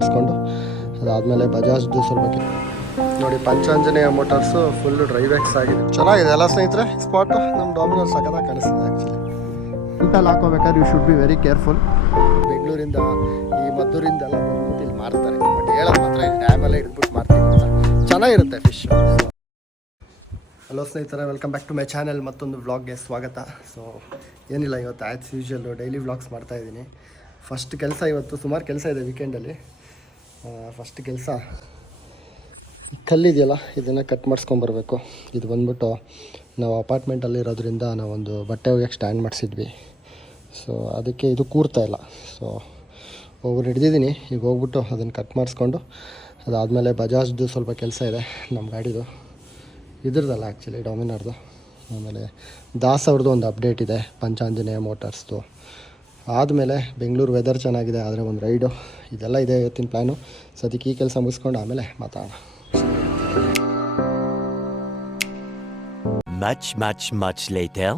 ಇಸ್ಕೊಂಡು ಅದಾದಮೇಲೆ ಬಜಾಜ್ದು ಸ್ವಲ್ಪ ನೋಡಿ ಪಂಚಾಂಜನೇಯ ಮೋಟಾರ್ಸು ಫುಲ್ಲು ಡ್ರೈವ್ಯಾಕ್ಸ್ ಆಗಿದೆ. ಚೆನ್ನಾಗಿದೆ ಎಲ್ಲ ಸ್ನೇಹಿತರೆ ಸ್ಪಾಟು. ನಮ್ಮ ಡಾಮಿನೋರ್ ಸಖತ್ತಾಗಿ ಕಾಣಿಸ್ತಿದೆ ಆ್ಯಕ್ಚುಲಿ. ಇಂಟಲ್ಲಿ ಹಾಕೋಬೇಕಾದ್ರೆ you should be very careful. ಬೆಂಗಳೂರಿಂದ ಈ ಮದ್ದೂರಿಂದೆಲ್ಲ ಬಂದ್ಬಿಟ್ಟು ಇಲ್ಲಿ ಮಾರ್ತಾರೆ, ಬಟ್ ಹೇಳೋದು ಮಾತ್ರ ಇಲ್ಲಿ ಡ್ಯಾಮಲ್ಲೇ ಹಿಡಿದ್ಬಿಟ್ಟು ಮಾರ್ತೀವಿ ಅಂತ. ಚೆನ್ನಾಗಿರುತ್ತೆ ಫಿಶ್. ಹಲೋ ಸ್ನೇಹಿತರೆ, welcome back to my channel. ಮತ್ತೊಂದು ವ್ಲಾಗ್ಗೆ ಸ್ವಾಗತ. ಸೊ ಏನಿಲ್ಲ, ಇವತ್ತು ಆ್ಯಸ್ ಯೂಶ್ವಲ್ಲು ಡೈಲಿ ವ್ಲಾಗ್ಸ್ ಮಾಡ್ತಾಯಿದ್ದೀನಿ. ಫಸ್ಟ್ ಕೆಲಸ ಇವತ್ತು, ಸುಮಾರು ಕೆಲಸ ಇದೆ ವೀಕೆಂಡಲ್ಲಿ. ಫಸ್ಟ್ ಕೆಲಸ ಕಲ್ಲಿದೆಯಲ್ಲ, ಇದನ್ನು ಕಟ್ ಮಾಡಿಸ್ಕೊಂಬರ್ಬೇಕು. ಇದು ಬಂದ್ಬಿಟ್ಟು ನಾವು ಅಪಾರ್ಟ್ಮೆಂಟಲ್ಲಿ ಇರೋದ್ರಿಂದ ನಾವೊಂದು ಬಟ್ಟೆ ಒಗೆಯೋಕ್ಕೆ ಸ್ಟ್ಯಾಂಡ್ ಮಾಡಿಸಿದ್ವಿ. ಸೊ ಅದಕ್ಕೆ ಇದು ಕೂರ್ತಾ ಇಲ್ಲ. ಸೊ ಒಬ್ಬರು ಹಿಡ್ದಿದ್ದೀನಿ. ಈಗ ಹೋಗ್ಬಿಟ್ಟು ಅದನ್ನು ಕಟ್ ಮಾಡಿಸ್ಕೊಂಡು ಅದಾದಮೇಲೆ ಬಜಾಜ್ದು ಸ್ವಲ್ಪ ಕೆಲಸ ಇದೆ, ನಮ್ಮ ಗಾಡಿದು ಇದ್ರದ್ದಲ್ಲ ಆ್ಯಕ್ಚುಲಿ ಡಾಮಿನಾರ್ದು. ಆಮೇಲೆ ದಾಸ್ ಅವ್ರದ್ದು ಒಂದು ಅಪ್ಡೇಟ್ ಇದೆ, ಪಂಚಾಂಜನೇಯ ಮೋಟಾರ್ಸ್ದು. ಆದಮೇಲೆ ಬೆಂಗಳೂರು ವೆದರ್ ಚೆನ್ನಾಗಿದೆ, ಆದರೆ ಒಂದು ರೈಡು, ಇದೆಲ್ಲ ಇದೆ ಇವತ್ತಿನ ಪ್ಲ್ಯಾನು. ಸೊ ಅದಕ್ಕೆ ಈ ಕೆಲಸ ಮುಗಿಸ್ಕೊಂಡು ಆಮೇಲೆ ಮಾತಾಡೋಣ. much later.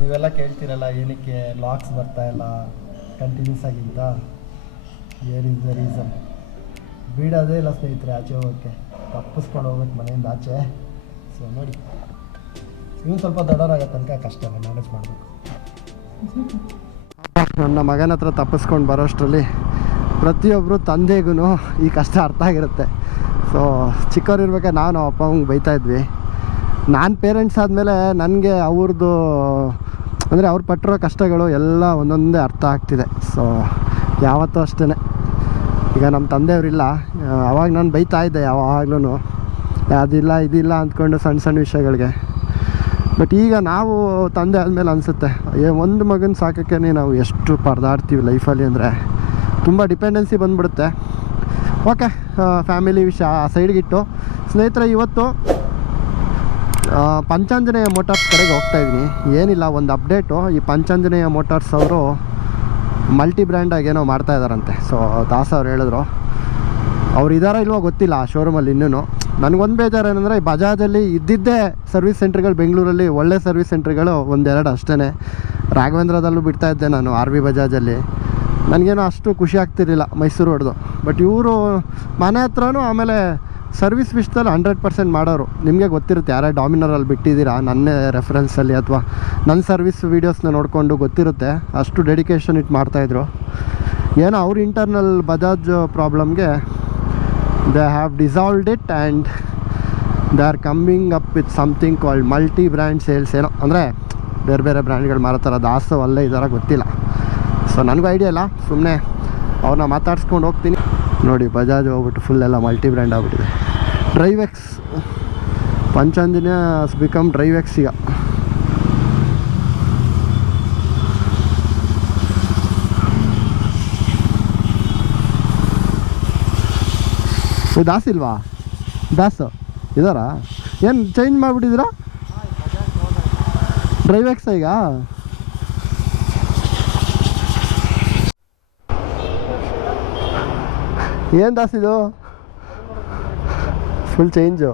ನೀವೆಲ್ಲ ಕೇಳ್ತಿರಲ್ಲ ಏನಕ್ಕೆ ಲಾಕ್ಸ್ ಬರ್ತಾ ಇಲ್ಲ ಕಂಟಿನ್ಯೂಸ್ ಆಗಿಂತ. Air is the reason. ಬೀಡೋದೇ ಇಲ್ಲ ಸ್ನೇಹಿತರೆ ಆಚೆ ಹೋಗೋಕ್ಕೆ, ತಪ್ಪಿಸ್ಕೊಂಡು ಹೋಗ್ಬೇಕು ಮನೆಯಿಂದ ಆಚೆ. ಸೊ ನೋಡಿ, ಇನ್ನು ಸ್ವಲ್ಪ ದೊಡ್ಡವರಾಗೋ ತನಕ ಕಷ್ಟ ಮ್ಯಾನೇಜ್ ಮಾಡಬೇಕು. ನನ್ನ ಮಗನ ಹತ್ರ ತಪ್ಪಿಸ್ಕೊಂಡು ಬರೋಷ್ಟರಲ್ಲಿ ಪ್ರತಿಯೊಬ್ಬರು ತಂದೆಗೂ ಈ ಕಷ್ಟ ಅರ್ಥ ಆಗಿರುತ್ತೆ. ಸೊ ಚಿಕ್ಕವರಿರ್ಬೇಕಾದ್ರೆ ನಾವು ಅಪ್ಪ ಅಮ್ಮಂಗೆ ಬೈತಾಯಿದ್ವಿ. ನಾನು ಪೇರೆಂಟ್ಸ್ ಆದಮೇಲೆ ನನಗೆ ಅವ್ರದ್ದು ಅಂದರೆ ಅವ್ರು ಪಟ್ಟಿರೋ ಕಷ್ಟಗಳು ಎಲ್ಲ ಒಂದೊಂದೇ ಅರ್ಥ ಆಗ್ತಿದೆ. ಸೊ ಯಾವತ್ತೂ ಅಷ್ಟೇ, ಈಗ ನಮ್ಮ ತಂದೆಯವರಿಲ್ಲ, ಅವಾಗ ನಾನು ಬೈತಾಯಿದ್ದೆ ಯಾವಾಗ್ಲೂ, ಅದಿಲ್ಲ ಇದಿಲ್ಲ ಅಂದ್ಕೊಂಡು ಸಣ್ಣ ಸಣ್ಣ ವಿಷಯಗಳಿಗೆ. ಬಟ್ ಈಗ ನಾವು ತಂದೆ ಆದಮೇಲೆ ಅನಿಸುತ್ತೆ, ಒಂದು ಮಗನ ಸಾಕೋಕ್ಕೆ ನಾವು ಎಷ್ಟು ಪರದಾಡ್ತೀವಿ ಲೈಫಲ್ಲಿ ಅಂದರೆ ತುಂಬ ಡಿಪೆಂಡೆನ್ಸಿ ಬಂದುಬಿಡುತ್ತೆ. ಓಕೆ, ಫ್ಯಾಮಿಲಿ ವಿಷಯ ಆ ಸೈಡ್ಗಿಟ್ಟು ಸ್ನೇಹಿತರೆ, ಇವತ್ತು ಪಂಚಾಂಜನೇಯ ಮೋಟಾರ್ಸ್ ಕಡೆಗೆ ಹೋಗ್ತಾಯಿದ್ದೀನಿ. ಏನಿಲ್ಲ, ಒಂದು ಅಪ್ಡೇಟು. ಈ ಪಂಚಾಂಜನೇಯ ಮೋಟಾರ್ಸ್ ಅವರು ಮಲ್ಟಿ ಬ್ರ್ಯಾಂಡಾಗಿ ಏನೋ ಮಾಡ್ತಾಯಿದ್ದಾರಂತೆ. ಸೊ ದಾಸ್ ಅವ್ರು ಹೇಳಿದ್ರು, ಅವ್ರು ಇದ್ದಾರೋ ಇಲ್ವೋ ಗೊತ್ತಿಲ್ಲ ಆ ಶೋರೂಮಲ್ಲಿ ಇನ್ನೂ. ನನಗೊಂದು ಬೇಜಾರು ಏನಂದರೆ, ಈ ಬಜಾಜಲ್ಲಿ ಇದ್ದಿದ್ದೇ ಸರ್ವಿಸ್ ಸೆಂಟ್ರ್ಗಳು ಬೆಂಗಳೂರಲ್ಲಿ ಒಳ್ಳೆ ಸರ್ವಿಸ್ ಸೆಂಟ್ರ್ಗಳು ಒಂದೆರಡು ಅಷ್ಟೇ. ರಾಘವೇಂದ್ರದಲ್ಲೂ ಬಿಡ್ತಾಯಿದ್ದೆ ನಾನು, ಆರ್ ವಿ ಬಜಾಜಲ್ಲಿ. ನನಗೇನೋ ಅಷ್ಟು ಖುಷಿ ಆಗ್ತಿರಲಿಲ್ಲ ಮೈಸೂರು ಹೊಡೆದು. ಬಟ್ ಇವರು ಮನೆ ಹತ್ರನೂ ಆಮೇಲೆ ಸರ್ವಿಸ್ ವಿಷಯದಲ್ಲಿ 100% ಮಾಡೋರು. ನಿಮಗೆ ಗೊತ್ತಿರುತ್ತೆ, ಯಾರೇ ಡಾಮಿನರಲ್ಲಿ ಬಿಟ್ಟಿದ್ದೀರಾ ನನ್ನ ರೆಫರೆನ್ಸಲ್ಲಿ ಅಥವಾ ನನ್ನ ಸರ್ವಿಸ್ ವೀಡಿಯೋಸ್ನ ನೋಡಿಕೊಂಡು ಗೊತ್ತಿರುತ್ತೆ, ಅಷ್ಟು ಡೆಡಿಕೇಶನ್ ಇಟ್ಟು ಮಾಡ್ತಾಯಿದ್ರು. ಏನೋ ಅವ್ರ ಇಂಟರ್ನಲ್ ಬಜಾಜ್ ಪ್ರಾಬ್ಲಮ್ಗೆ they have dissolved it and they are coming up with something called multi brand sales. ಏನೋ ಅಂದರೆ ಬೇರೆ ಬೇರೆ ಬ್ರ್ಯಾಂಡ್ಗಳು ಮಾರೋ ಥರ ದಾಸು ಅಲ್ಲೇ ಇದ್ದಾರ ಗೊತ್ತಿಲ್ಲ. ಸೊ ನನಗೂ ಐಡಿಯಾ ಇಲ್ಲ, ಸುಮ್ಮನೆ ಅವ್ರನ್ನ ಮಾತಾಡ್ಸ್ಕೊಂಡು ಹೋಗ್ತೀನಿ. ನೋಡಿ, ಬಜಾಜ್ ಹೋಗ್ಬಿಟ್ಟು ಫುಲ್ ಎಲ್ಲ ಮಲ್ಟಿ ಬ್ರ್ಯಾಂಡ್ ಆಗಿಬಿಟ್ಟಿದೆ. ಡ್ರೈವ್ಯಾಕ್ಸ್ ಪಂಚಾಂಜನೇಯ ಬಿಕಮ್ ಡ್ರೈವ್ಯಾಕ್ಸ್ ಈಗ. ದಾಸ್ ಇಲ್ವಾ? ದಾಸ್ ಇದಾರಾ? ಏನು ಚೇಂಜ್ ಮಾಡಿಬಿಟ್ಟಿದ್ದೀರಾ? ಡ್ರೈವ್ಯಾಕ್ಸ್ ಈಗ? ಏನು ದಾಸ್ ಇದು? Full change.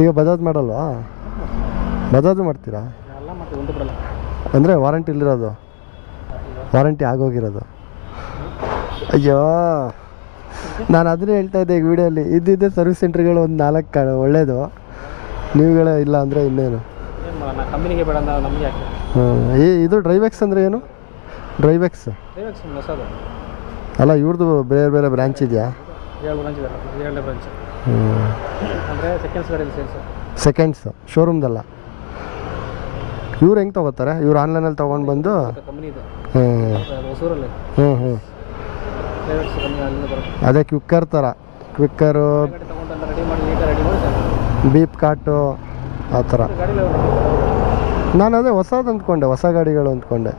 ಈಗ ಬಜಾಜ್ ಮಾಡಲ್ವಾ? ಬಜಾಜು ಮಾಡ್ತೀರಾ? ಅಂದರೆ ವಾರಂಟಿಲಿರೋದು, ವಾರಂಟಿ ಆಗೋಗಿರೋದು. ಅಯ್ಯೋ, ನಾನು ಅದನ್ನೇ ಹೇಳ್ತಾ ಇದ್ದೆ ಈಗ ವೀಡಿಯೋಲಿ. ಇದ್ದಿದ್ದೆ ಸರ್ವಿಸ್ ಸೆಂಟ್ರ್ಗಳು ಒಂದು 4 ಒಳ್ಳೇದು, ನೀವುಗಳೇ ಇಲ್ಲ ಅಂದರೆ ಇನ್ನೇನು. ಇದು ಡ್ರೈವ್ಯಾಕ್ಸ್ ಅಂದರೆ ಏನು? ಡ್ರೈವ್ಯಾಕ್ಸ್ ಅಲ್ಲ, ಇವ್ರದ್ದು ಬೇರೆ ಬೇರೆ ಬ್ರ್ಯಾಂಚ್ ಇದೆಯಾ? ಸೆಕೆಂಡ್ಸ್ ಶೋರೂಮ್ದಲ್ಲ. ಇವ್ರು ಹೆಂಗೆ ತೊಗೋತಾರೆ? ಇವ್ರು ಆನ್ಲೈನಲ್ಲಿ ತೊಗೊಂಡು ಬಂದು ಅದೇ ಕ್ವಿಕ್ಕರ್ ಥರ, ಕ್ವಿಕ್ಕರು, ಬೀಪ್ ಕಾಟು ಆ ಥರ. ನಾನು ಅದೇ ಹೊಸದು ಅಂದ್ಕೊಂಡೆ, ಹೊಸ ಗಾಡಿಗಳು ಅಂದ್ಕೊಂಡೆ.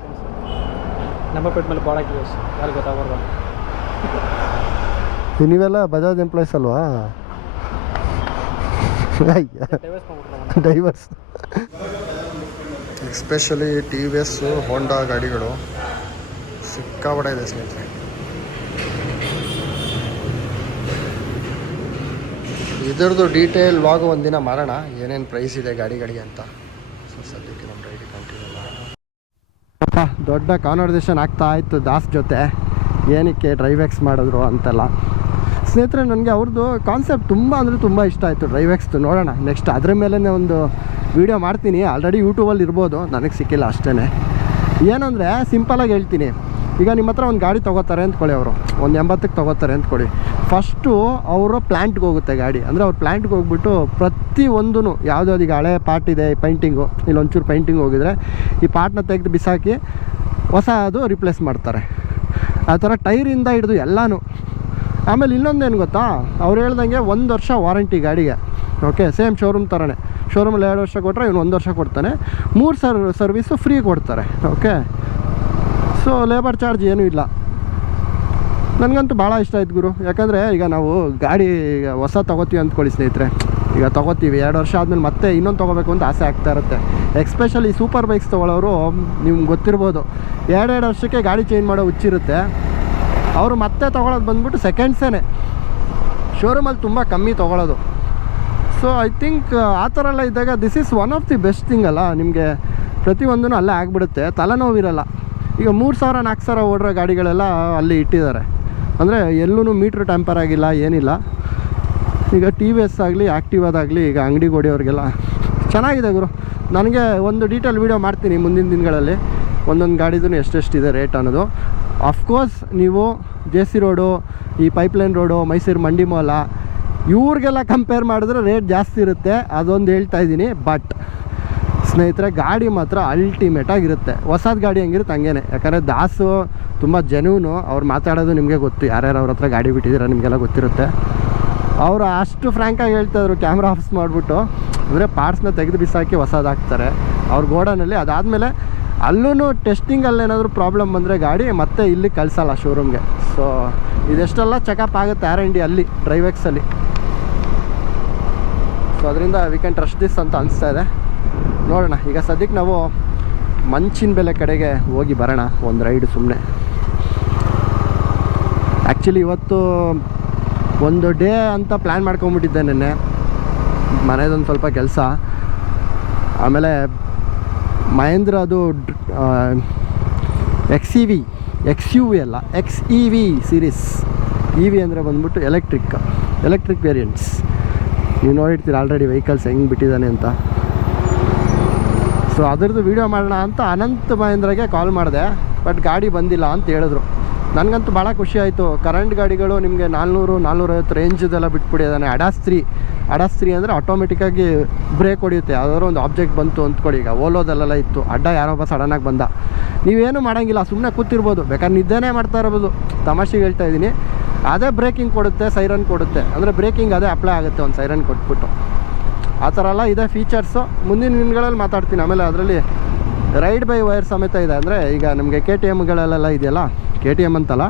ನೀವೆಲ್ಲ ಬಜಾಜ್ ಎಂಪ್ಲಾಯ್ಸ್ ಅಲ್ವಾ? ಡೈವರ್ಸ್. Especially T V S, Honda ಗಾಡಿಗಳು ಸಿಕ್ಕಾಪಟ್ಟೆ ಇದೆ ಸ್ನೇಹಿತರೆ. ಇದರದ್ದು ಡೀಟೇಲ್ ವ್ಲಾಗು ಒಂದಿನ ಮಾಡೋಣ, ಏನೇನು ಪ್ರೈಸ್ ಇದೆ ಗಾಡಿಗಳಿಗೆ ಅಂತ. ಸೊ ಸದ್ಯಕ್ಕೆ ನಮ್ಮ ರೈಡ್ ಕಂಟಿನ್ಯೂ ಮಾಡೋಣ. ದೊಡ್ಡ ಕಾನ್ವರ್ಸೇಷನ್ ಆಗ್ತಾ ಇತ್ತು ದಾಸ್ ಜೊತೆ. ಏನಕ್ಕೆ ಡ್ರೈವೆಕ್ಸ್ ಮಾಡಿದ್ರು ಅಂತೆಲ್ಲ. ಸ್ನೇಹಿತರೆ, ನನಗೆ ಅವ್ರದ್ದು ಕಾನ್ಸೆಪ್ಟ್ ತುಂಬ ಅಂದರೆ ತುಂಬ ಇಷ್ಟ ಆಯಿತು ಡ್ರೈವೆಕ್ಸ್ದು. ನೋಡೋಣ ನೆಕ್ಸ್ಟ್ ಅದ್ರ ಮೇಲೇ ಒಂದು ವೀಡಿಯೋ ಮಾಡ್ತೀನಿ. ಆಲ್ರೆಡಿ ಯೂಟ್ಯೂಬಲ್ಲಿ ಇರ್ಬೋದು, ನನಗೆ ಸಿಕ್ಕಿಲ್ಲ ಅಷ್ಟೇ. ಏನಂದರೆ ಸಿಂಪಲಾಗಿ ಹೇಳ್ತೀನಿ, ಈಗ ನಿಮ್ಮ ಹತ್ರ ಒಂದು ಗಾಡಿ ತೊಗೋತಾರೆ ಅಂದ್ಕೊಳ್ಳಿ, ಅವರು ಒಂದು 80ಕ್ಕೆ ತೊಗೋತಾರೆ ಅಂದ್ಕೊಳ್ಳಿ. ಫಸ್ಟು ಅವರು ಪ್ಲ್ಯಾಂಟ್ಗೆ ಹೋಗುತ್ತೆ ಗಾಡಿ. ಅಂದರೆ ಅವ್ರು ಪ್ಲ್ಯಾಂಟ್ಗೆ ಹೋಗ್ಬಿಟ್ಟು ಪ್ರತಿಯೊಂದೂ ಯಾವುದಾದ್ರು ಈಗ ಹಳೆ ಪಾರ್ಟ್ ಇದೆ, ಪೈಂಟಿಂಗು ಇಲ್ಲೊಂಚೂರು ಪೈಂಟಿಂಗ್ ಹೋಗಿದ್ರೆ ಈ ಪಾರ್ಟ್ನ ತೆಗೆದು ಬಿಸಾಕಿ ಹೊಸ ಅದು ರಿಪ್ಲೇಸ್ ಮಾಡ್ತಾರೆ. ಆ ಥರ ಟೈರಿಂದ ಹಿಡಿದು ಎಲ್ಲನೂ. ಆಮೇಲೆ ಇನ್ನೊಂದೇನು ಗೊತ್ತಾ, ಅವ್ರು ಹೇಳ್ದಂಗೆ 1 ವರ್ಷ ವಾರಂಟಿ ಗಾಡಿಗೆ. ಓಕೆ, ಸೇಮ್ ಶೋರೂಮ್ ಥರನೇ. ಶೋರೂಮಲ್ಲಿ 2 ವರ್ಷ ಕೊಟ್ಟರೆ ಇವನು 1 ವರ್ಷ ಕೊಡ್ತಾನೆ. 3 ಸರ್ವಿಸು ಫ್ರೀ ಕೊಡ್ತಾರೆ. ಓಕೆ, ಸೊ ಲೇಬರ್ ಚಾರ್ಜ್ ಏನೂ ಇಲ್ಲ. ನನಗಂತೂ ಭಾಳ ಇಷ್ಟ ಆಯ್ತು ಗುರು. ಯಾಕಂದರೆ ಈಗ ನಾವು ಗಾಡಿ ಹೊಸ ತೊಗೋತೀವಿ ಅಂದ್ಕೊಳ್ಳಿ ಸ್ನೇಹಿತರೆ, ಈಗ ತೊಗೋತೀವಿ 2 ವರ್ಷ ಆದಮೇಲೆ ಮತ್ತೆ ಇನ್ನೊಂದು ತೊಗೋಬೇಕು ಅಂತ ಆಸೆ ಆಗ್ತಾ ಇರುತ್ತೆ. ಎಕ್ಸ್ಪೆಷಲಿ ಸೂಪರ್ ಬೈಕ್ಸ್ ತೊಗೊಳ್ಳೋರು ನಿಮ್ಗೆ ಗೊತ್ತಿರ್ಬೋದು, 2 ವರ್ಷಕ್ಕೆ ಗಾಡಿ ಚೇಂಜ್ ಮಾಡೋ ಹುಚ್ಚಿರುತ್ತೆ. ಅವರು ಮತ್ತೆ ತೊಗೊಳೋದು ಬಂದ್ಬಿಟ್ಟು ಸೆಕೆಂಡ್ಸೇ, ಶೋರೂಮಲ್ಲಿ ತುಂಬ ಕಮ್ಮಿ ತೊಗೊಳ್ಳೋದು. ಸೊ ಐ ಥಿಂಕ್ ಆ ಥರ ಎಲ್ಲ ಇದ್ದಾಗ this is one of the best thing ಅಲ್ಲ. ನಿಮಗೆ ಪ್ರತಿಯೊಂದೂ ಅಲ್ಲೇ ಆಗಿಬಿಡುತ್ತೆ, ತಲೆನೋವಿರಲ್ಲ. ಈಗ 3000 4000 ಓಡಿರೋ ಗಾಡಿಗಳೆಲ್ಲ ಅಲ್ಲಿ ಇಟ್ಟಿದ್ದಾರೆ. ಅಂದರೆ ಎಲ್ಲೂ ಮೀಟ್ರ್ ಟ್ಯಾಂಪರ್ ಆಗಿಲ್ಲ, ಏನಿಲ್ಲ. ಈಗ ಟಿ ವಿ ಎಸ್ ಆಗಲಿ ಆ್ಯಕ್ಟಿವಾದಾಗಲಿ ಈಗ ಅಂಗಡಿಗೆ ಹೊಡಿಯೋರಿಗೆಲ್ಲ ಚೆನ್ನಾಗಿದೆ ಗುರು. ನನಗೆ ಒಂದು ಡೀಟೇಲ್ ವೀಡಿಯೋ ಮಾಡ್ತೀನಿ ಮುಂದಿನ ದಿನಗಳಲ್ಲಿ, ಒಂದೊಂದು ಗಾಡಿದೂ ಎಷ್ಟೆಷ್ಟಿದೆ ರೇಟ್ ಅನ್ನೋದು. ಅಫ್ಕೋರ್ಸ್ ನೀವು JC ರೋಡು, ಈ ಪೈಪ್ಲೈನ್ ರೋಡು, ಮೈಸೂರು ಮಂಡಿ ಮಾಲ ಇವ್ರಿಗೆಲ್ಲ ಕಂಪೇರ್ ಮಾಡಿದ್ರೆ ರೇಟ್ ಜಾಸ್ತಿ ಇರುತ್ತೆ, ಅದೊಂದು ಹೇಳ್ತಾ ಇದ್ದೀನಿ. ಬಟ್ ಸ್ನೇಹಿತರೆ, ಗಾಡಿ ಮಾತ್ರ ಅಲ್ಟಿಮೇಟಾಗಿರುತ್ತೆ. ಹೊಸದು ಗಾಡಿ ಹೆಂಗಿರುತ್ತೆ ಹಂಗೇನೆ. ಯಾಕಂದರೆ ದಾಸು ತುಂಬ ಜೆನ್ಯೂನು, ಅವ್ರು ಮಾತಾಡೋದು ನಿಮಗೆ ಗೊತ್ತು. ಯಾರ್ಯಾರು ಅವ್ರ ಹತ್ರ ಗಾಡಿ ಬಿಟ್ಟಿದ್ದೀರ ನಿಮಗೆಲ್ಲ ಗೊತ್ತಿರುತ್ತೆ. ಅವರು ಅಷ್ಟು ಫ್ರ್ಯಾಂಕಾಗಿ ಹೇಳ್ತಾಯಿದ್ರು ಕ್ಯಾಮ್ರಾ ಆಫ್ ಮಾಡಿಬಿಟ್ಟು. ಅಂದರೆ ಪಾರ್ಟ್ಸ್ನ ತೆಗೆದು ಬಿಸಾಕಿ ಹೊಸದಾಗ್ತಾರೆ ಅವ್ರ ಗೋಡನಲ್ಲಿ. ಅದಾದಮೇಲೆ ಅಲ್ಲೂ ಟೆಸ್ಟಿಂಗಲ್ಲೇನಾದರೂ ಪ್ರಾಬ್ಲಮ್ ಬಂದರೆ ಗಾಡಿ ಮತ್ತೆ ಇಲ್ಲಿ ಕಳಿಸಲ್ಲ ಶೋರೂಮ್ಗೆ. ಸೊ ಇದೆಷ್ಟೆಲ್ಲ ಚೆಕಪ್ ಆಗುತ್ತೆ R&D ಅಲ್ಲಿ ಡ್ರೈವೆಕ್ಸಲ್ಲಿ. ಸೊ ಅದರಿಂದ ವಿ ಕ್ಯಾನ್ ಟ್ರಸ್ಟ್ ದಿಸ್ ಅಂತ ಅನಿಸ್ತಾ ಇದೆ. ನೋಡೋಣ, ಈಗ ಸದ್ಯಕ್ಕೆ ನಾವು ಮಂಚಿನ ಬೆಲೆ ಕಡೆಗೆ ಹೋಗಿ ಬರೋಣ ಒಂದು ರೈಡ್ ಸುಮ್ಮನೆ. ಆ್ಯಕ್ಚುಲಿ ಇವತ್ತು ಒಂದು ಡೇ ಅಂತ ಪ್ಲ್ಯಾನ್ ಮಾಡ್ಕೊಂಬಿಟ್ಟಿದ್ದೆ ನೆನ್ನೆ, ಮನೆಯದೊಂದು ಸ್ವಲ್ಪ ಕೆಲಸ. ಆಮೇಲೆ ಮಹೇಂದ್ರ ಅದು XUV ಅಲ್ಲ, XEV ಸೀರೀಸ್. EV ಅಂದರೆ ಬಂದ್ಬಿಟ್ಟು ಎಲೆಕ್ಟ್ರಿಕ್ ವೇರಿಯಂಟ್ಸ್. ನೀವು ನೋಡಿರ್ತೀರ ಆಲ್ರೆಡಿ ವೆಹಿಕಲ್ಸ್ ಹೆಂಗೆ ಬಿಟ್ಟಿದ್ದಾನೆ ಅಂತ. ಸೊ ಅದರದ್ದು ವೀಡಿಯೋ ಮಾಡೋಣ ಅಂತ ಅನಂತ್ ಮಹೇಂದ್ರಗೆ ಕಾಲ್ ಮಾಡಿದೆ, ಬಟ್ ಗಾಡಿ ಬಂದಿಲ್ಲ ಅಂತ ಹೇಳಿದ್ರು. ನನಗಂತೂ ಭಾಳ ಖುಷಿ ಆಯಿತು. ಕರೆಂಟ್ ಗಾಡಿಗಳು ನಿಮಗೆ 400-450 ರೇಂಜದೆಲ್ಲ ಬಿಟ್ಬಿಟ್ಟಿದ್ದಾನೆ. ಅಡಾಸ್ 3 ಅಂದರೆ ಆಟೋಮೆಟಿಕ್ಕಾಗಿ ಬ್ರೇಕ್ ಹೊಡೆಯುತ್ತೆ. ಯಾವುದಾದ್ರು ಒಂದು ಆಬ್ಜೆಕ್ಟ್ ಬಂತು ಅಂದ್ಕೊಳ್ಳಿ. ಈಗ ಓಲೋದಲ್ಲೆಲ್ಲ ಇತ್ತು, ಅಡ್ಡ ಯಾರೊಬ್ಬ ಸಡನ್ನಾಗಿ ಬಂದ, ನೀವೇನು ಮಾಡೋಂಗಿಲ್ಲ, ಸುಮ್ಮನೆ ಕೂತಿರ್ಬೋದು, ಬೇಕಾದ್ರೆ ನಿದ್ದೆನೇ ಮಾಡ್ತಾ ಇರ್ಬೋದು. ತಮಾಷೆಗೆ ಹೇಳ್ತಾ ಇದ್ದೀನಿ. ಅದೇ ಬ್ರೇಕಿಂಗ್ ಕೊಡುತ್ತೆ, ಸೈರನ್ ಕೊಡುತ್ತೆ. ಅಂದರೆ ಬ್ರೇಕಿಂಗ್ ಅದೇ ಅಪ್ಲೈ ಆಗುತ್ತೆ ಒಂದು ಸೈರನ್ ಕೊಟ್ಬಿಟ್ಟು. ಆ ಥರ ಎಲ್ಲ ಇದೆ ಫೀಚರ್ಸು. ಮುಂದಿನ ದಿನಗಳಲ್ಲಿ ಮಾತಾಡ್ತೀನಿ. ಆಮೇಲೆ ಅದರಲ್ಲಿ ರೈಡ್ ಬೈ ವೈರ್ ಸಮೇತ ಇದೆ. ಅಂದರೆ ಈಗ ನಮಗೆ KTMಗಳಲ್ಲೆಲ್ಲ ಇದೆಯಲ್ಲ, KTM ಅಂತಲ್ಲ,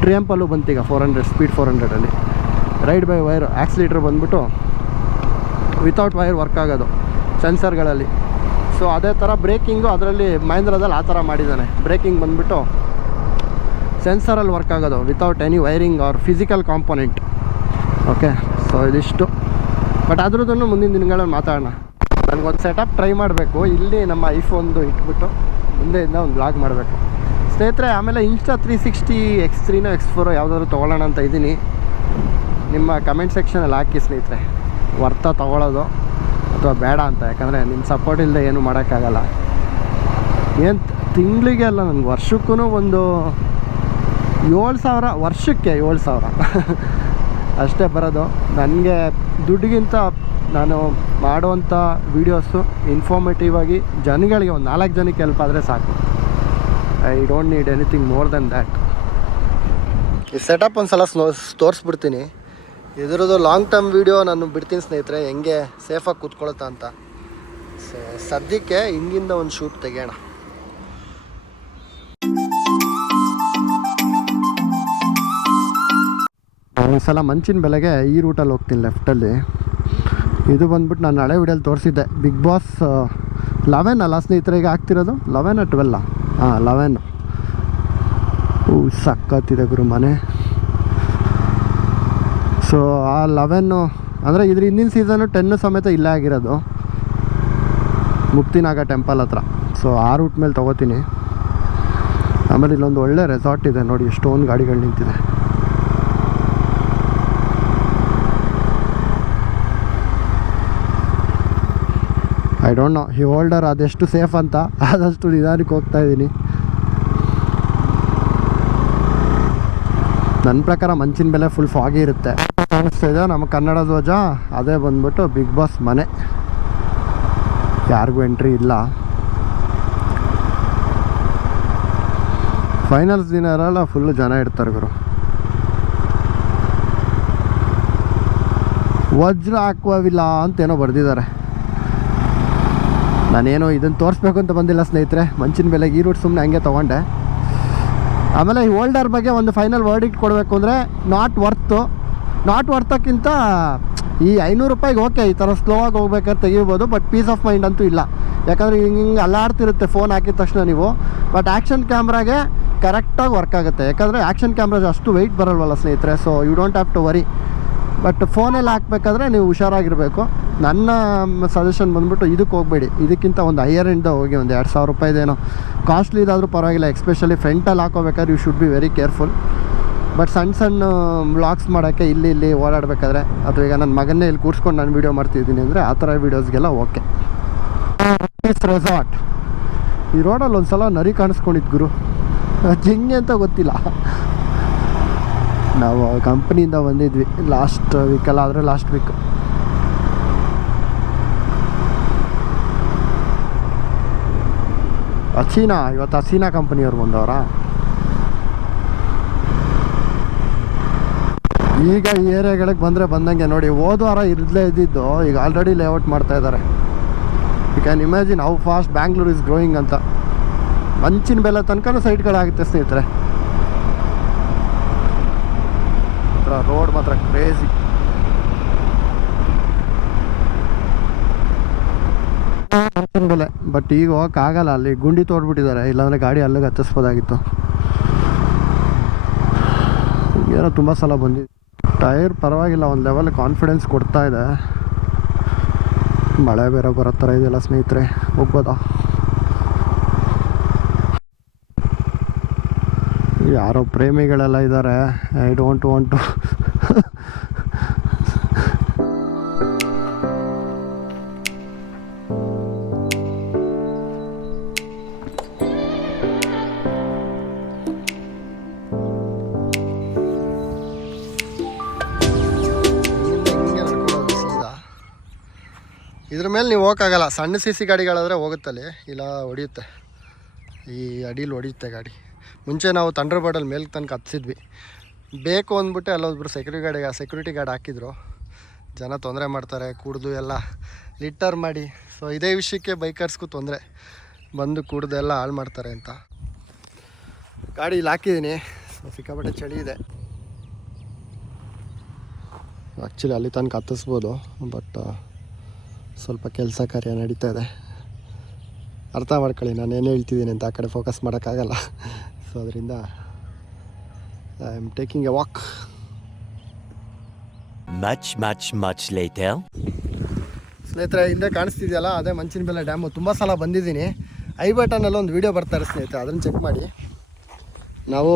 ಟ್ರಿಯಂಪಲ್ಲೂ ಬಂತು ಈಗ 400 ಸ್ಪೀಡ್ 400ಅಲ್ಲಿ ರೈಡ್ ಬೈ ವೈರ್. ಆಕ್ಸಿಲೇಟರ್ ಬಂದ್ಬಿಟ್ಟು ವಿತೌಟ್ ವೈರ್ ವರ್ಕ್ ಆಗೋದು ಸೆನ್ಸರ್ಗಳಲ್ಲಿ. ಸೊ ಅದೇ ಥರ ಬ್ರೇಕಿಂಗು ಅದರಲ್ಲಿ ಮಹೇಂದ್ರದಲ್ಲಿ ಆ ಥರ ಮಾಡಿದ್ದಾನೆ. ಬ್ರೇಕಿಂಗ್ ಬಂದ್ಬಿಟ್ಟು ಸೆನ್ಸರಲ್ಲಿ ವರ್ಕ್ ಆಗೋದು without any wiring or physical component. Okay, so ಇದಿಷ್ಟು. ಬಟ್ ಅದ್ರದ್ದನ್ನು ಮುಂದಿನ ದಿನಗಳಲ್ಲಿ ಮಾತಾಡೋಣ. ನನಗೊಂದು ಸೆಟಪ್ ಟ್ರೈ ಮಾಡಬೇಕು. ಇಲ್ಲಿ ನಮ್ಮ ಐಫೋನ್ದು ಇಟ್ಬಿಟ್ಟು ಮುಂದೆಯಿಂದ ಒಂದು ಬ್ಲಾಗ್ ಮಾಡಬೇಕು ಸ್ನೇಹಿತರೆ. ಆಮೇಲೆ Insta360 X3 X4 ಯಾವುದಾದ್ರು ತೊಗೊಳ್ಳೋಣ ಅಂತ ಇದ್ದೀನಿ. ನಿಮ್ಮ ಕಮೆಂಟ್ ಸೆಕ್ಷನಲ್ಲಿ ಹಾಕಿ ಸ್ನೇಹಿತರೆ, ವರ್ತ ತೊಗೊಳ್ಳೋದು ಅಥವಾ ಬೇಡ ಅಂತ. ಯಾಕಂದರೆ ನಿಮ್ಮ ಸಪೋರ್ಟ್ ಇಲ್ಲದೆ ಏನೂ ಮಾಡೋಕ್ಕಾಗಲ್ಲ. ಏನು ತಿಂಗಳಿಗೆ ಅಲ್ಲ, ನನಗೆ ವರ್ಷಕ್ಕೂ ಒಂದು 7,000, ವರ್ಷಕ್ಕೆ 7,000 ಅಷ್ಟೇ ಬರೋದು. ನನಗೆ ದುಡ್ಡಿಗಿಂತ ನಾನು ಮಾಡುವಂಥ ವೀಡಿಯೋಸು ಇನ್ಫಾರ್ಮೇಟಿವ್ ಆಗಿ ಜನಗಳಿಗೆ ಒಂದು 4 ಜನಕ್ಕೆ ಹೆಲ್ಪ್ ಆದರೆ ಸಾಕು. I don't need anything more than that. ಈ ಸೆಟಪ್ ಒಂದು ಸಲ ತೋರಿಸ್ಬಿಡ್ತೀನಿ. ಇದರದ್ದು ಲಾಂಗ್ ಟರ್ಮ್ ವೀಡಿಯೋ ನಾನು ಬಿಡ್ತೀನಿ ಸ್ನೇಹಿತರೆ, ಹೆಂಗೆ ಸೇಫಾಗಿ ಕೂತ್ಕೊಳುತ್ತಾ ಅಂತ. ಸದ್ಯಕ್ಕೆ ಹಿಂಗಿಂದ ಒಂದು ಶೂಟ್ ತೆಗೆಯೋಣ. ಒಂದು ಸಲ ಮಂಚಿನ ಬೆಲೆಗೆ ಈ ರೂಟಲ್ಲಿ ಹೋಗ್ತೀನಿ ಲೆಫ್ಟಲ್ಲಿ. ಇದು ಬಂದ್ಬಿಟ್ಟು ನಾನು ಹಳೆ ವಿಡಿಯೋಲಿ ತೋರಿಸಿದ್ದೆ. ಬಿಗ್ ಬಾಸ್ 11 ಅಲ್ಲ ಸ್ನೇಹಿತರೆ ಈಗ ಆಗ್ತಿರೋದು, 11 12 11. ಸಕ್ಕತ್ತಿದೆ ಗುರು ಮನೆ. ಸೊ ಆ 11 ಅಂದರೆ ಇದ್ರ ಹಿಂದಿನ ಸೀಸನು 10 ಸಮೇತ ಇಲ್ಲೇ ಆಗಿರೋದು, ಮುಕ್ತಿನಾಗ ಟೆಂಪಲ್ ಹತ್ರ. ಸೊ ಆ ರೂಟ್ ಮೇಲೆ ತೊಗೋತೀನಿ. ಆಮೇಲೆ ಇಲ್ಲೊಂದು ಒಳ್ಳೆ ರೆಸಾರ್ಟ್ ಇದೆ ನೋಡಿ, ಎಷ್ಟೊಂದು ಗಾಡಿಗಳು ನಿಂತಿದೆ. ಐ ಡೋಂಟ್ ನೋ ಈ ಹೋಲ್ಡರ್ ಅದೆಷ್ಟು ಸೇಫ್ ಅಂತ, ಆದಷ್ಟು ನಿಧಾನಕ್ಕೆ ಹೋಗ್ತಾ ಇದ್ದೀನಿ. ನನ್ನ ಪ್ರಕಾರ ಮಂಚಿನ ಬೆಲೆ ಫುಲ್ ಫಾಗಿ ಇರುತ್ತೆ. ಕಾಣಿಸ್ತಾ ಇದೆ ನಮ್ಮ ಕನ್ನಡ ಧ್ವಜ, ಅದೇ ಬಂದ್ಬಿಟ್ಟು ಬಿಗ್ ಬಾಸ್ ಮನೆ. ಯಾರಿಗೂ ಎಂಟ್ರಿ ಇಲ್ಲ. ಫೈನಲ್ಸ್ ದಿನ ಇರಲ್ಲ, ಫುಲ್ಲು ಜನ ಇರ್ತಾರೆ ಗುರು. ವಜ್ರ ಹಾಕುವಿಲ್ಲ ಅಂತೇನೋ ಬರೆದಿದ್ದಾರೆ. ನಾನೇನೋ ಇದನ್ನು ತೋರಿಸ್ಬೇಕು ಅಂತ ಬಂದಿಲ್ಲ ಸ್ನೇಹಿತರೆ. ಮಂಚಿನ ಬೆಲೆಗೆ ಈ ರೂಟ್ ಸುಮ್ಮನೆ ಹಂಗೆ ತೊಗೊಂಡೆ. ಆಮೇಲೆ ಈ ಹೋಲ್ಡರ್ ಬಗ್ಗೆ ಒಂದು ಫೈನಲ್ ವರ್ಡಿಕ್ಟ್ ಕೊಡಬೇಕು ಅಂದರೆ ನಾಟ್ ವರ್ತಕ್ಕಿಂತ ಈ 500 ರೂಪಾಯಿಗೆ ಓಕೆ, ಈ ಥರ ಸ್ಲೋ ಆಗಿ ಹೋಗ್ಬೇಕಾದ್ರೆ ತೆಗಿಬೋದು. ಬಟ್ ಪೀಸ್ ಆಫ್ ಮೈಂಡ್ ಅಂತೂ ಇಲ್ಲ. ಯಾಕಂದರೆ ಹಿಂಗೆ ಅಲ್ಲಾಡ್ತಿರುತ್ತೆ ಫೋನ್ ಹಾಕಿದ ತಕ್ಷಣ ನೀವು. ಬಟ್ ಆ್ಯಕ್ಷನ್ ಕ್ಯಾಮ್ರಾಗೆ ಕರೆಕ್ಟಾಗಿ ವರ್ಕ್ ಆಗುತ್ತೆ. ಯಾಕಂದರೆ ಆ್ಯಕ್ಷನ್ ಕ್ಯಾಮ್ರಾಜ್ ಅಷ್ಟು ವೆಯ್ಟ್ ಬರಲ್ವಲ್ಲ ಸ್ನೇಹಿತರೆ. So you don't have to worry. But ಫೋನಲ್ಲಿ ಹಾಕ್ಬೇಕಾದ್ರೆ ನೀವು ಹುಷಾರಾಗಿರಬೇಕು. ನನ್ನ ಸಜೆಷನ್ ಬಂದ್ಬಿಟ್ಟು ಇದಕ್ಕೆ ಹೋಗಬೇಡಿ. ಇದಕ್ಕಿಂತ ಒಂದು ಹೈಯರ್ ಎಂಡ್ ಹೋಗಿ, ಒಂದು 2000 ರೂಪಾಯಿದೇನೋ ಕಾಸ್ಟ್ಲಿ ಇದಾದರೂ ಪರವಾಗಿಲ್ಲ. ಎಸ್ಪೆಷಲಿ ಫ್ರಂಟಲ್ಲಿ ಹಾಕೋಬೇಕಾದ್ರೆ you should be very careful. But ಸಣ್ಣ ವ್ಲಾಗ್ಸ್ ಮಾಡೋಕ್ಕೆ ಇಲ್ಲಿ ಓಡಾಡಬೇಕಾದ್ರೆ, ಅಥವಾ ಈಗ ನನ್ನ ಮಗನ್ನೇ ಇಲ್ಲಿ ಕೂರಿಸ್ಕೊಂಡು ನಾನು ವೀಡಿಯೋ ಮಾಡ್ತಿದ್ದೀನಿ ಅಂದರೆ ಆ ಥರ ವೀಡಿಯೋಸ್ಗೆಲ್ಲ ಓಕೆ. ರೆಸಾರ್ಟ್ ಈ ರೋಡಲ್ಲಿ ಒಂದು ಸಲ ನರಿ ಕಾಣಿಸ್ಕೊಂಡಿದ್ದು ಗುರು, ಹೆಂಗೆ ಅಂತ ಗೊತ್ತಿಲ್ಲ. ನಾವು ಕಂಪ್ನಿಯಿಂದ ಬಂದಿದ್ವಿ ಲಾಸ್ಟ್ ವೀಕಲ್ಲ, ಆದರೆ ಲಾಸ್ಟ್ ವೀಕ್. ಇವತ್ತು ಹಸೀನಾ ಕಂಪನಿಯವ್ರು ಬಂದವರಾ? ಈಗ ಈ ಏರಿಯಾಗಳಿಗೆ ಬಂದರೆ ಬಂದಂಗೆ ನೋಡಿ. ಹೋದ ವಾರ ಇರಲೇ ಇದ್ದಿದ್ದು ಈಗ ಆಲ್ರೆಡಿ ಲೇಔಟ್ ಮಾಡ್ತಾ ಇದ್ದಾರೆ. You can imagine how fast Bangalore is growing ಅಂತ. ಮಂಚಿನ ಬೆಲೆ ತನಕ ಸೈಟ್ಗಳಾಗುತ್ತೆ ಸ್ನೇಹಿತರೆ. ರೋಡ್ ಮಾತ್ರ ಕ್ರೇಜಿ. ಮಂಚಿನ ಬೆಲೆ. ಬಟ್ ಈಗ ಹೋಗೋಕ್ಕಾಗಲ್ಲ, ಅಲ್ಲಿ ಗುಂಡಿ ತೋಡ್ಬಿಟ್ಟಿದ್ದಾರೆ. ಇಲ್ಲಾಂದರೆ ಗಾಡಿ ಅಲ್ಲಿಗೆ ಹತ್ತಿಸ್ಬೋದಾಗಿತ್ತು. ಏನೋ ತುಂಬ ಸಲ ಬಂದಿದೆ. ಟೈರ್ ಪರವಾಗಿಲ್ಲ, ಒಂದು ಲೆವೆಲ್ ಕಾನ್ಫಿಡೆನ್ಸ್ ಕೊಡ್ತಾ ಇದೆ. ಮಳೆ ಬೇರೆ ಬರೋ ಥರ ಇದೆಯಲ್ಲ ಸ್ನೇಹಿತರೆ, ಹೋಗ್ಬೋದಾ? ಯಾರೋ ಪ್ರೇಮಿಗಳೆಲ್ಲ ಇದ್ದಾರೆ. I don't want to. ಇದ್ರ ಮೇಲೆ ನೀವು ಹೋಗೋಕ್ಕಾಗಲ್ಲ. ಸಣ್ಣ ಸಿ ಸಿ ಗಾಡಿಗಳಾದರೆ ಹೋಗುತ್ತಲ್ಲಿ, ಇಲ್ಲ ಹೊಡಿಯುತ್ತೆ. ಈ ಅಡೀಲಿ ಹೊಡಿಯುತ್ತೆ ಗಾಡಿ. ಮುಂಚೆ ನಾವು ಥಂಡರ್ಬರ್ಡಲ್ಲಿ ಮೇಲೆ ತನಕ ಹತ್ತಿಸಿದ್ವಿ. ಬೇಕು ಅಂದ್ಬಿಟ್ಟು ಅಲ್ಲೊಬ್ಬರು ಸೆಕ್ಯೂರಿಟಿ ಗಾರ್ಡ್ ಹಾಕಿದ್ರು. ಜನ ತೊಂದರೆ ಮಾಡ್ತಾರೆ, ಕುಡಿದು ಎಲ್ಲ ಲಿಟ್ಟರ್ ಮಾಡಿ. ಸೊ ಇದೇ ವಿಷಯಕ್ಕೆ ಬೈಕರ್ಸ್ಗೂ ತೊಂದರೆ, ಬಂದು ಕುಡ್ದು ಎಲ್ಲ ಹಾಳು ಮಾಡ್ತಾರೆ ಅಂತ. ಗಾಡಿ ಇಲ್ಲಿ ಹಾಕಿದ್ದೀನಿ. ಸೊ ಸಿಕ್ಕಾಪಟ್ಟೆ ಚಳಿ ಇದೆ. ಆ್ಯಕ್ಚುಲಿ ಅಲ್ಲಿ ತನಕ ಹತ್ತಿಸ್ಬೋದು, ಬಟ್ ಸ್ವಲ್ಪ ಕೆಲಸ ಕಾರ್ಯ ನಡೀತಾ ಇದೆ. ಅರ್ಥ ಮಾಡ್ಕೊಳ್ಳಿ ನಾನು ಏನು ಹೇಳ್ತಿದ್ದೀನಿ ಅಂತ. ಆ ಕಡೆ ಫೋಕಸ್ ಮಾಡೋಕ್ಕಾಗಲ್ಲ. ಸೊ ಅದರಿಂದ I am taking A walk. Much later. ಸ್ನೇಹಿತರೆ, ಹಿಂದೆ ಕಾಣಿಸ್ತಿದೆಯಲ್ಲ, ಅದೇ ಮಂಚಿನ ಬೆಲೆ ಡ್ಯಾಮು. ತುಂಬ ಸಲ ಬಂದಿದ್ದೀನಿ. ಐ ಬಟನಲ್ಲಿ ಒಂದು ವೀಡಿಯೋ ಬರ್ತಾರೆ ಸ್ನೇಹಿತರೆ, ಅದನ್ನು ಚೆಕ್ ಮಾಡಿ. ನಾವು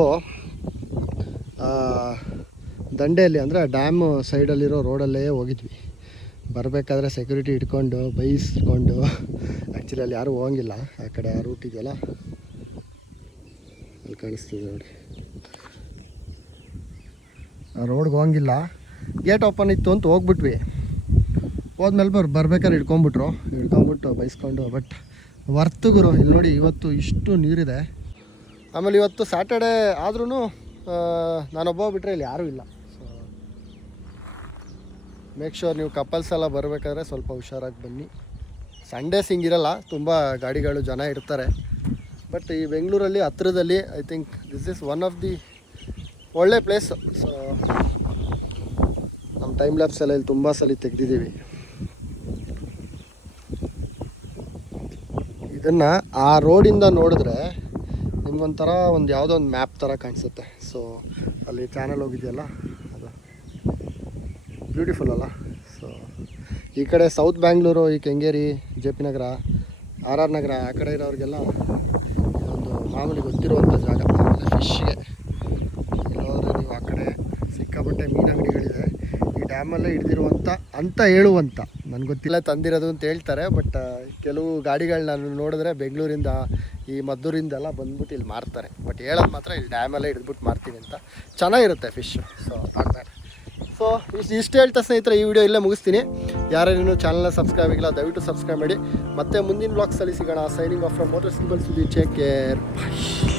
ದಂಡೆಯಲ್ಲಿ ಅಂದರೆ ಡ್ಯಾಮು ಸೈಡಲ್ಲಿರೋ ರೋಡಲ್ಲೇ ಹೋಗಿದ್ವಿ. ಬರಬೇಕಾದ್ರೆ ಸೆಕ್ಯೂರಿಟಿ ಇಟ್ಕೊಂಡು ಬೈಸ್ಕೊಂಡು, ಆ್ಯಕ್ಚುಲಿ ಅಲ್ಲಿ ಯಾರೂ ಹೋಗಂಗಿಲ್ಲ. ಆ ಕಡೆ ಆ ರೂಟ್ ಇದೆಯಲ್ಲ, ಅಲ್ಲಿ ಕಾಣಿಸ್ತಿದೆ ನೋಡಿ, ಆ ರೋಡ್ಗೆ ಹೋಗಂಗಿಲ್ಲ. ಗೇಟ್ ಓಪನ್ ಇತ್ತು ಅಂತ ಹೋಗ್ಬಿಟ್ವಿ. ಹೋದ್ಮೇಲೆ ಬರ್ಬೇಕಾದ್ರೆ ಹಿಡ್ಕೊಂಬಿಟ್ಟು ಬೈಸ್ಕೊಂಡು. ಬಟ್ ವರ್ತ್ ಗುರು. ಇಲ್ಲಿ ನೋಡಿ, ಇವತ್ತು ಇಷ್ಟು ನೀರಿದೆ. ಆಮೇಲೆ ಇವತ್ತು ಸ್ಯಾಟರ್ಡೇ ಆದ್ರೂ ನಾನೊಬ್ಬ ಬಿಟ್ಟರೆ ಇಲ್ಲಿ ಯಾರೂ ಇಲ್ಲ. ಸೊ ಮೇಕ್ ಶೋರ್ ನೀವು ಕಪಲ್ಸ್ ಎಲ್ಲ ಬರಬೇಕಾದ್ರೆ ಸ್ವಲ್ಪ ಹುಷಾರಾಗಿ ಬನ್ನಿ. ಸಂಡೇಸ್ ಹಿಂಗಿರಲ್ಲ, ತುಂಬ ಗಾಡಿಗಳು ಜನ ಇರ್ತಾರೆ. ಬಟ್ ಈ ಬೆಂಗಳೂರಲ್ಲಿ ಹತ್ರದಲ್ಲಿ I think this is one of the ಒಳ್ಳೆ ಪ್ಲೇಸ್. ಸೊ ನಮ್ಮ ಟೈಮ್ ಲ್ಯಾಪ್ಸ್ ಎಲ್ಲ ಇಲ್ಲಿ ತುಂಬ ಸಲ ತೆಗೆದಿದ್ದೀವಿ. ಇದನ್ನು ಆ ರೋಡಿಂದ ನೋಡಿದ್ರೆ ನಿಮ್ಗೊಂಥರ ಒಂದು ಯಾವುದೋ ಒಂದು ಮ್ಯಾಪ್ ಥರ ಕಾಣಿಸುತ್ತೆ. ಸೊ ಅಲ್ಲಿ ಚಾನಲ್ ಹೋಗಿದೆಯಲ್ಲ, ಅದು ಬ್ಯೂಟಿಫುಲ್ ಅಲ್ಲ. ಸೊ ಈ ಕಡೆ ಸೌತ್ ಬ್ಯಾಂಗ್ಳೂರು, ಈ ಕೆಂಗೇರಿ, ಜೆ ಪಿ ನಗರ, ಆರ್ ಆರ್ ನಗರ ಆ ಕಡೆ ಇರೋರಿಗೆಲ್ಲ ಒಂದು ಮಾಮೂಲಿ ಗೊತ್ತಿರುವಂಥ ಜಾಗ. ಆಮೇಲೆ ಫಿಶ್ಗೆ ಇಲ್ಲೋದ್ರೆ ನೀವು ಆ ಕಡೆ ಸಿಕ್ಕಾಪಟ್ಟೆ ಮೀನು ಅಂಗಡಿಗಳಿದೆ. ಈ ಡ್ಯಾಮಲ್ಲೇ ಹಿಡ್ದಿರುವಂಥ ಅಂತ ಹೇಳುವಂಥ, ನನಗೆ ಗೊತ್ತಿಲ್ಲ ತಂದಿರೋದು ಅಂತ ಹೇಳ್ತಾರೆ. ಬಟ್ ಕೆಲವು ಗಾಡಿಗಳನ್ನ ನೋಡಿದ್ರೆ ಬೆಂಗಳೂರಿಂದ ಈ ಮದ್ದೂರಿಂದೆಲ್ಲ ಬಂದ್ಬಿಟ್ಟು ಇಲ್ಲಿ ಮಾರ್ತಾರೆ. ಬಟ್ ಹೇಳೋದು ಮಾತ್ರ ಇಲ್ಲಿ ಡ್ಯಾಮಲ್ಲೇ ಹಿಡಿದ್ಬಿಟ್ಟು ಮಾರ್ತೀವಿ ಅಂತ. ಚೆನ್ನಾಗಿರುತ್ತೆ fish. So not bad. So ಇಷ್ಟು ಹೇಳ್ತಾ ಸ್ನೇಹಿತರೆ ಈ ವಿಡಿಯೋ ಇಲ್ಲೇ ಮುಗಿಸ್ತೀನಿ. ಯಾರೇನು ಚಾನಲ್ನ ಸಬ್ಸ್ಕ್ರೈಬ್ ಆಗಿಲ್ಲ ದಯವಿಟ್ಟು ಸಬ್ಸ್ಕ್ರೈಬ್ ಮಾಡಿ. ಮತ್ತೆ ಮುಂದಿನ ಬ್ಲಾಗ್ಸಲ್ಲಿ ಸಿಗೋಣ. Signing off from motor symbol ಸುದ್ದಿ. Take care. ಬಾಯ್.